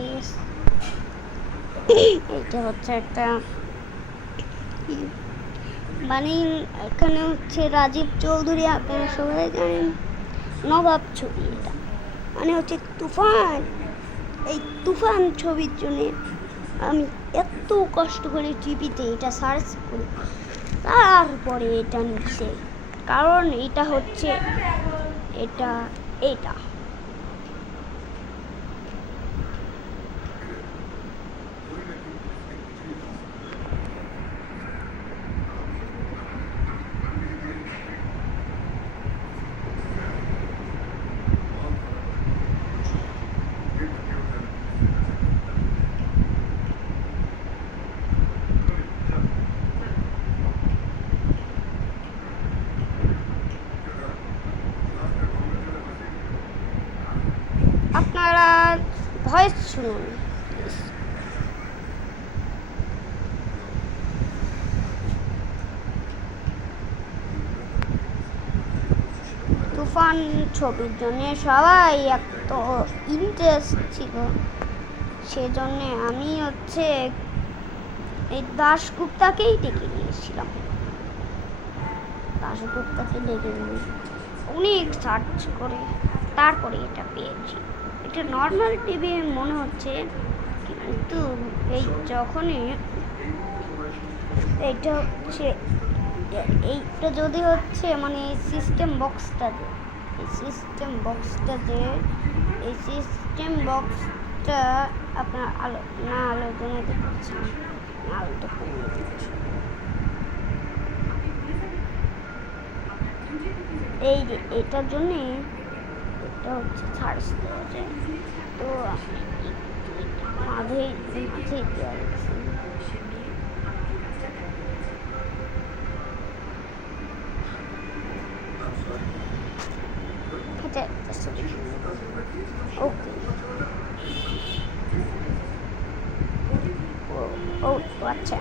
Guys, এইটা হচ্ছে একটা মানে এখানে হচ্ছে রাজীব চৌধুরী, আপনারা সবাই জানেন, নবাব ছবি। এটা মানে হচ্ছে তুফান। এই তুফান ছবির জন্যে আমি এত কষ্ট করে টিভিতে এটা সার্চ করি, তারপরে এটা নিচ্ছে। কারণ এটা হচ্ছে এটা এটা আপনারা ভয়েস শুনুন। তুফান ছবির জন্য সবাই এত ইন্টারেস্ট ছিল, সেজন্য আমি হচ্ছে এই দাশগুপ্তাকেই ডেকে নিয়েছিলাম। দাশগুপ্তাকে ডেকে নিয়ে অনেক সার্চ করে তারপরে এটা পেয়েছি। এটা নর্মাল টিভি মনে হচ্ছে, কিন্তু এই যখনই এইটা হচ্ছে এইটা যদি হচ্ছে মানে এই সিস্টেম বক্সটা আপনার আলোচনা করছে না, আলোটা কমিয়ে দিচ্ছে। এই যে এটার জন্যে এটা হচ্ছে সার্চ দেওয়া যায়, তো মাঝেই দেওয়া যাচ্ছে। ওকে, ও আচ্ছা।